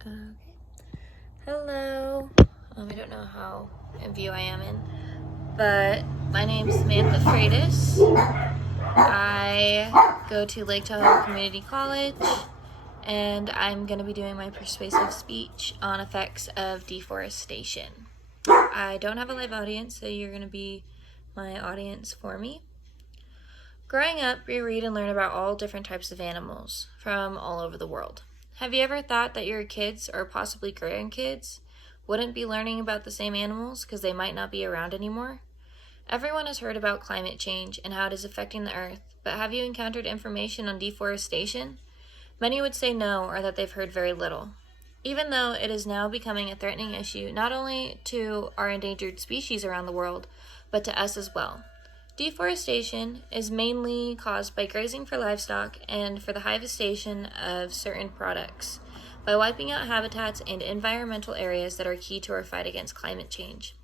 Okay. Hello. I don't know how in view I am in, but my name's Samantha Freitas. I go to Lake Tahoe Community College, and I'm going to be doing my persuasive speech on effects of deforestation. I don't have a live audience, so you're going to be my audience for me. Growing up, we read and learn about all different types of animals from all over the world. Have you ever thought that your kids, or possibly grandkids, wouldn't be learning about the same animals because they might not be around anymore? Everyone has heard about climate change and how it is affecting the earth, but have you encountered information on deforestation? Many would say no, or that they've heard very little. Even though it is now becoming a threatening issue not only to our endangered species around the world, but to us as well. Deforestation is mainly caused by grazing for livestock and for the harvestation of certain products, by wiping out habitats and environmental areas that are key to our fight against climate change.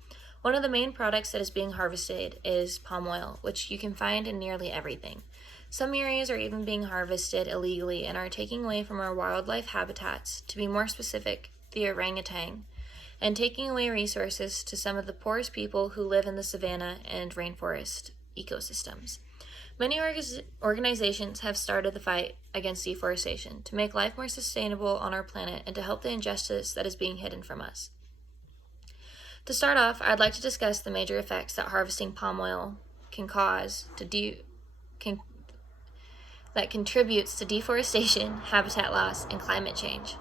One of the main products that is being harvested is palm oil, which you can find in nearly everything. Some areas are even being harvested illegally and are taking away from our wildlife habitats, to be more specific, the orangutan, and taking away resources to some of the poorest people who live in the savanna and rainforest ecosystems. Many organizations have started the fight against deforestation to make life more sustainable on our planet and to help the injustice that is being hidden from us. To start off, I'd like to discuss the major effects that harvesting palm oil can cause that contributes to deforestation, habitat loss, and climate change.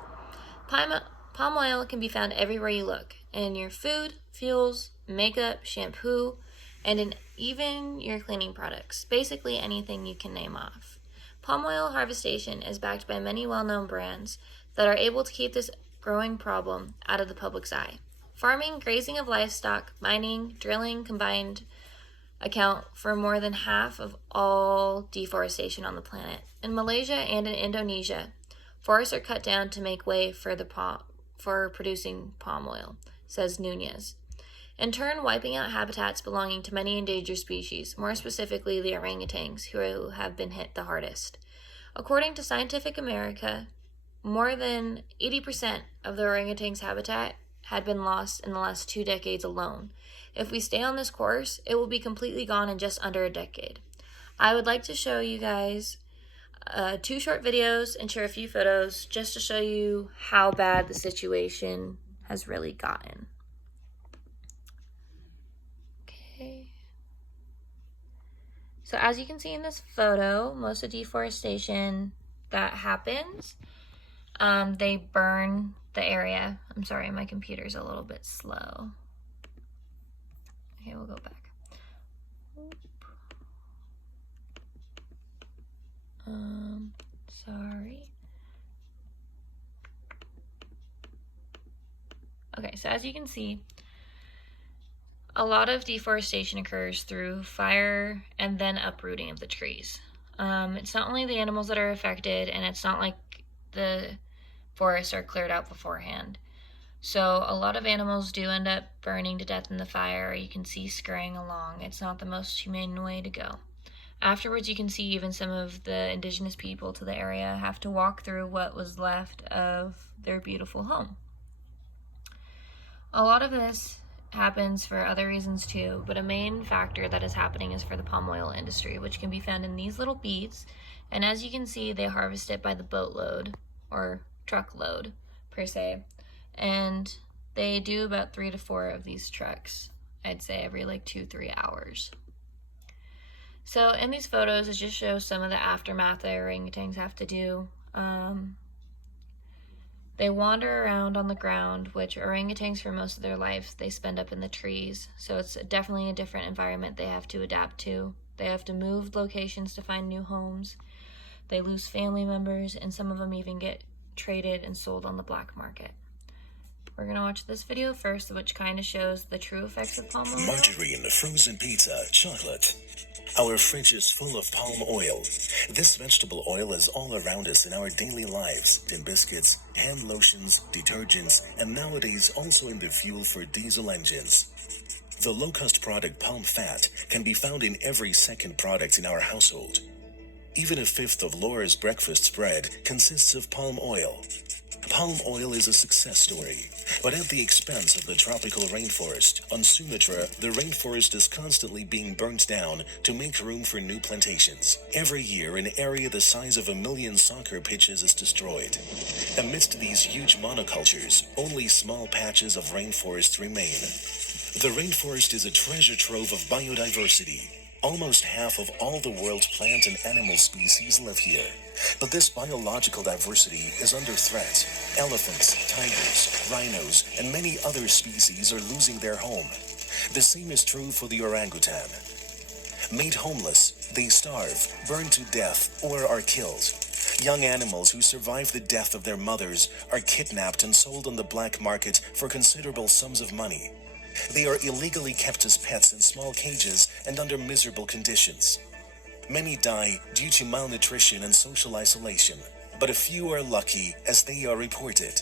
Palm oil can be found everywhere you look, in your food, fuels, makeup, shampoo, and in even your cleaning products, basically anything you can name off. Palm oil harvestation is backed by many well-known brands that are able to keep this growing problem out of the public's eye. Farming, grazing of livestock, mining, drilling combined account for more than half of all deforestation on the planet. In Malaysia and in Indonesia, forests are cut down to make way for producing palm oil, says Nunez. In turn, wiping out habitats belonging to many endangered species, more specifically the orangutans, who have been hit the hardest. According to Scientific America, more than 80% of the orangutans' habitat had been lost in the last 2 decades alone. If we stay on this course, it will be completely gone in just under a decade. I would like to show you guys 2 short videos and share a few photos just to show you how bad the situation has really gotten. Okay. So as you can see in this photo, most of deforestation that happens, they burn the area. I'm sorry, my computer's a little bit slow. Okay, we'll go back. Sorry. Okay, so as you can see, a lot of deforestation occurs through fire and then uprooting of the trees. It's not only the animals that are affected, and it's not like the forests are cleared out beforehand. So a lot of animals do end up burning to death in the fire. You can see scurrying along. It's not the most humane way to go. Afterwards, you can see even some of the indigenous people to the area have to walk through what was left of their beautiful home. A lot of this happens for other reasons too, but a main factor that is happening is for the palm oil industry, which can be found in these little beads. And as you can see, they harvest it by the boatload or truckload per se. And they do about 3 to 4 of these trucks, I'd say every 2-3 hours. So in these photos, it just shows some of the aftermath that orangutans have to do. They wander around on the ground, which orangutans for most of their lives, they spend up in the trees. So it's definitely a different environment they have to adapt to. They have to move locations to find new homes. They lose family members, and some of them even get traded and sold on the black market. We're going to watch this video first, which kind of shows the true effects of palm oil. Margarine, frozen pizza, chocolate. Our fridge is full of palm oil. This vegetable oil is all around us in our daily lives, in biscuits, hand lotions, detergents, and nowadays also in the fuel for diesel engines. The low-cost product palm fat can be found in every second product in our household. Even a fifth of Laura's breakfast spread consists of palm oil. Palm oil is a success story, but at the expense of the tropical rainforest. On Sumatra, the rainforest is constantly being burnt down to make room for new plantations. Every year, an area the size of 1,000,000 soccer pitches is destroyed. Amidst these huge monocultures, only small patches of rainforest remain. The rainforest is a treasure trove of biodiversity. Almost half of all the world's plant and animal species live here. But this biological diversity is under threat. Elephants, tigers, rhinos, and many other species are losing their home. The same is true for the orangutan. Made homeless, they starve, burn to death, or are killed. Young animals who survive the death of their mothers are kidnapped and sold on the black market for considerable sums of money. They are illegally kept as pets in small cages and under miserable conditions. Many die due to malnutrition and social isolation, but a few are lucky as they are reported.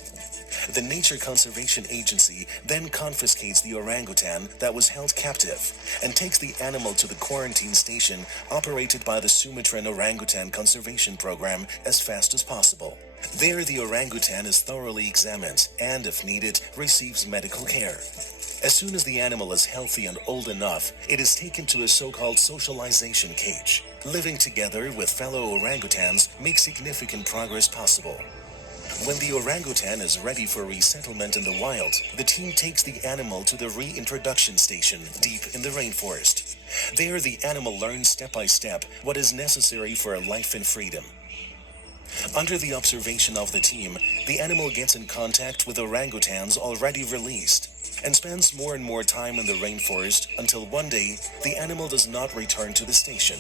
The Nature Conservation Agency then confiscates the orangutan that was held captive and takes the animal to the quarantine station operated by the Sumatran Orangutan Conservation Program as fast as possible. There, the orangutan is thoroughly examined and, if needed, receives medical care. As soon as the animal is healthy and old enough, it is taken to a so-called socialization cage. Living together with fellow orangutans makes significant progress possible. When the orangutan is ready for resettlement in the wild, the team takes the animal to the reintroduction station deep in the rainforest. There, the animal learns step by step what is necessary for a life in freedom. Under the observation of the team, the animal gets in contact with orangutans already released and spends more and more time in the rainforest until one day the animal does not return to the station.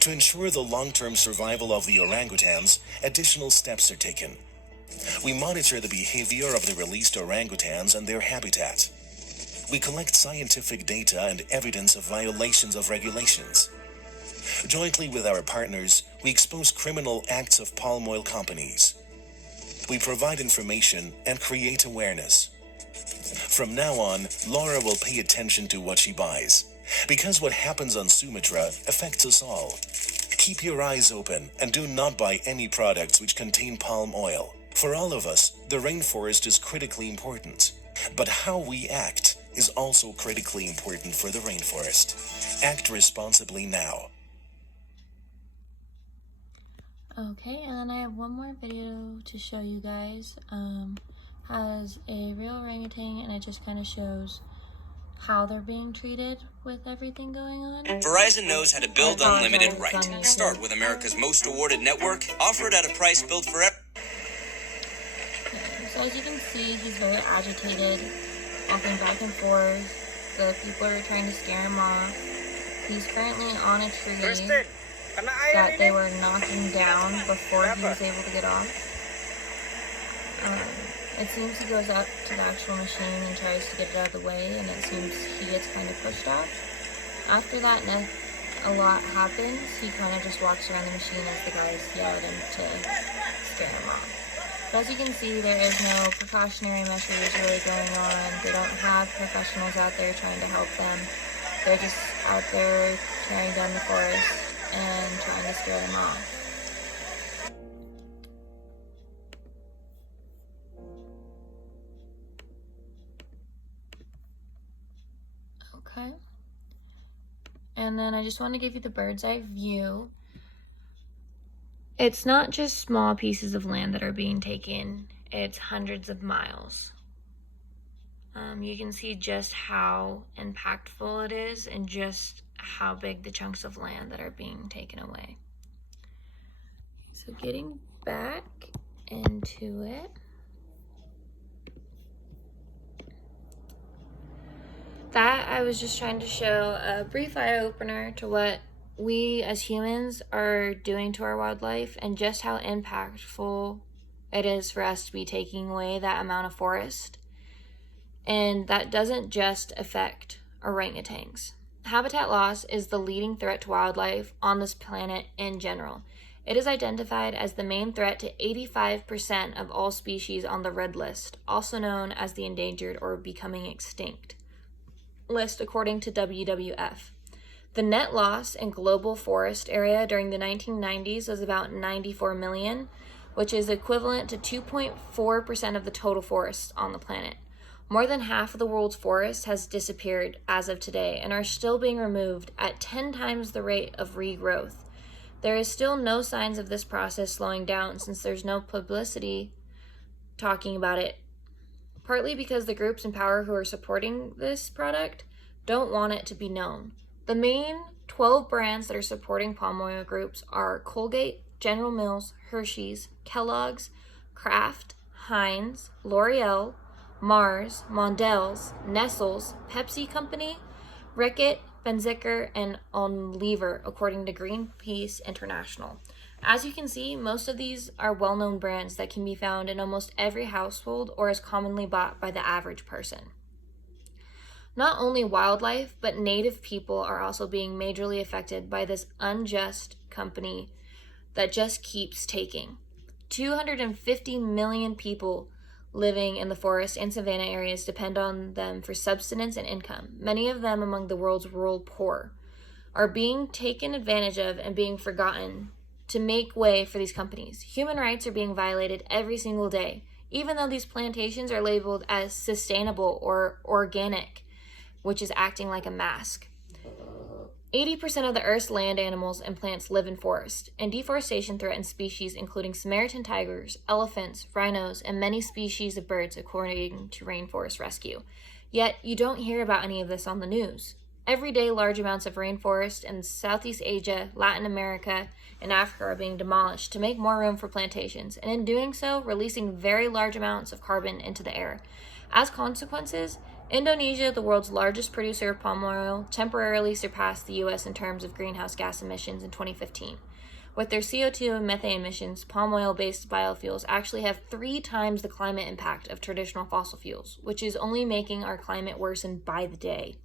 To ensure the long-term survival of the orangutans, additional steps are taken. We monitor the behavior of the released orangutans and their habitat. We collect scientific data and evidence of violations of regulations. Jointly with our partners, we expose criminal acts of palm oil companies. We provide information and create awareness. From now on, Laura will pay attention to what she buys, because what happens on Sumatra affects us all. Keep your eyes open and do not buy any products which contain palm oil. For all of us, the rainforest is critically important, but how we act is also critically important for the rainforest. Act responsibly now. Okay, and then I have one more video to show you guys. Has a real orangutan, and it just kind of shows how they're being treated with everything going on. Verizon knows how to build unlimited right. Start with America's most awarded network, offer it at a price built for everyone. So as you can see, he's very agitated, walking back and forth. The people are trying to scare him off. He's currently on a tree that they were knocking down before he was able to get off. It seems he goes up to the actual machine and tries to get it out of the way, and it seems he gets kind of pushed off. After that, a lot happens. He kind of just walks around the machine as the guys yell at him to scare him off. But as you can see, there is no precautionary measures really going on. They don't have professionals out there trying to help them. They're just out there tearing down the forest and trying to scare them off. Okay. And then I just want to give you the bird's eye view. It's not just small pieces of land that are being taken, it's hundreds of miles. You can see just how impactful it is and just how big the chunks of land that are being taken away. So getting back into it. That I was just trying to show a brief eye-opener to what we as humans are doing to our wildlife and just how impactful it is for us to be taking away that amount of forest. And that doesn't just affect orangutans. Habitat loss is the leading threat to wildlife on this planet in general. It is identified as the main threat to 85% of all species on the red list, also known as the endangered or becoming extinct list, according to WWF. The net loss in global forest area during the 1990s was about 94 million, which is equivalent to 2.4% of the total forests on the planet. More than half of the world's forest has disappeared as of today and are still being removed at 10 times the rate of regrowth. There is still no signs of this process slowing down since there's no publicity talking about it, partly because the groups in power who are supporting this product don't want it to be known. The main 12 brands that are supporting palm oil groups are Colgate, General Mills, Hershey's, Kellogg's, Kraft, Heinz, L'Oreal, Mars, Mondelez, Nestle's, Pepsi Company, Reckitt, Benziker, and Unilever, according to Greenpeace International. As you can see, most of these are well-known brands that can be found in almost every household or is commonly bought by the average person. Not only wildlife, but native people are also being majorly affected by this unjust company that just keeps taking. 250 million people living in the forest and savanna areas depend on them for subsistence and income. Many of them among the world's rural poor are being taken advantage of and being forgotten to make way for these companies. Human rights are being violated every single day, even though these plantations are labeled as sustainable or organic, which is acting like a mask. 80% of the Earth's land animals and plants live in forests, and deforestation threatens species including Samaritan tigers, elephants, rhinos, and many species of birds, according to Rainforest Rescue. Yet, you don't hear about any of this on the news. Every day, large amounts of rainforest in Southeast Asia, Latin America, and Africa are being demolished to make more room for plantations, and in doing so, releasing very large amounts of carbon into the air. As consequences, Indonesia, the world's largest producer of palm oil, temporarily surpassed the U.S. in terms of greenhouse gas emissions in 2015. With their CO2 and methane emissions, palm oil-based biofuels actually have 3 times the climate impact of traditional fossil fuels, which is only making our climate worsen by the day.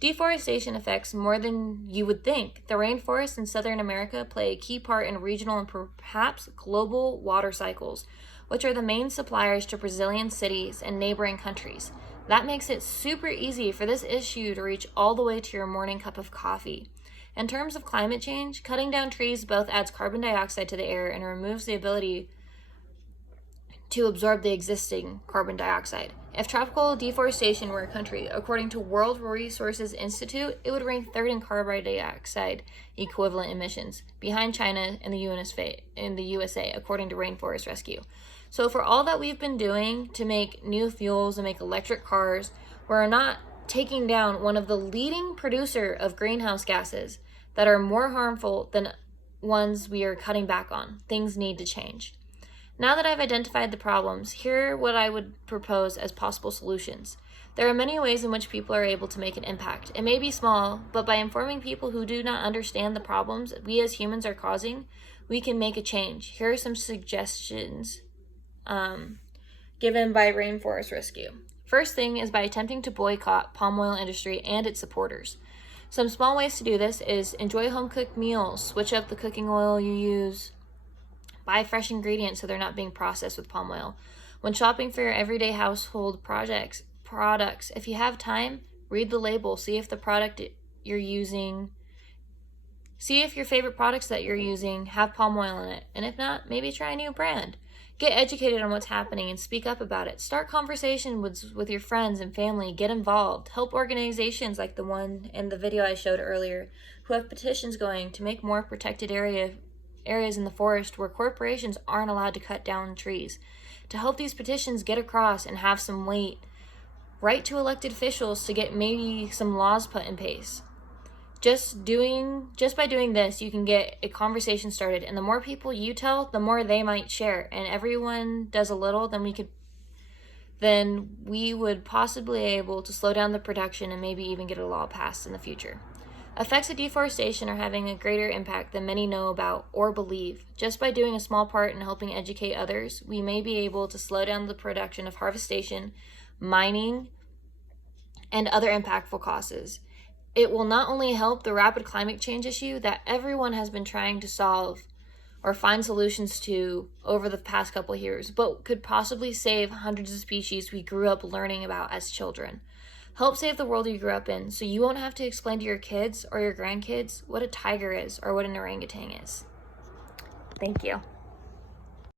Deforestation affects more than you would think. The rainforests in Southern America play a key part in regional and perhaps global water cycles, which are the main suppliers to Brazilian cities and neighboring countries. That makes it super easy for this issue to reach all the way to your morning cup of coffee. In terms of climate change, cutting down trees both adds carbon dioxide to the air and removes the ability to absorb the existing carbon dioxide. If tropical deforestation were a country, according to World Resources Institute, it would rank third in carbon dioxide equivalent emissions, behind China and the USA, according to Rainforest Rescue. So for all that we've been doing to make new fuels and make electric cars, we're not taking down one of the leading producer of greenhouse gases that are more harmful than ones we are cutting back on. Things need to change. Now that I've identified the problems, here are what I would propose as possible solutions. There are many ways in which people are able to make an impact. It may be small, but by informing people who do not understand the problems we as humans are causing, we can make a change. Here are some suggestions given by Rainforest Rescue. First thing is by attempting to boycott palm oil industry and its supporters. Some small ways to do this is enjoy home-cooked meals, switch up the cooking oil you use, buy fresh ingredients so they're not being processed with palm oil. When shopping for your everyday household products, if you have time, read the label, see if your favorite products that you're using have palm oil in it, and if not, maybe try a new brand. Get educated on what's happening and speak up about it. Start conversations with your friends and family. Get involved. Help organizations like the one in the video I showed earlier who have petitions going to make more protected areas in the forest where corporations aren't allowed to cut down trees. To help these petitions get across and have some weight, write to elected officials to get maybe some laws put in place. Just by doing this, you can get a conversation started, and the more people you tell, the more they might share, and everyone does a little, then we would possibly be able to slow down the production and maybe even get a law passed in the future. Effects of deforestation are having a greater impact than many know about or believe. Just by doing a small part in helping educate others, we may be able to slow down the production of harvestation, mining, and other impactful causes. It will not only help the rapid climate change issue that everyone has been trying to solve or find solutions to over the past couple of years, but could possibly save hundreds of species we grew up learning about as children. Help save the world you grew up in so you won't have to explain to your kids or your grandkids what a tiger is or what an orangutan is. Thank you.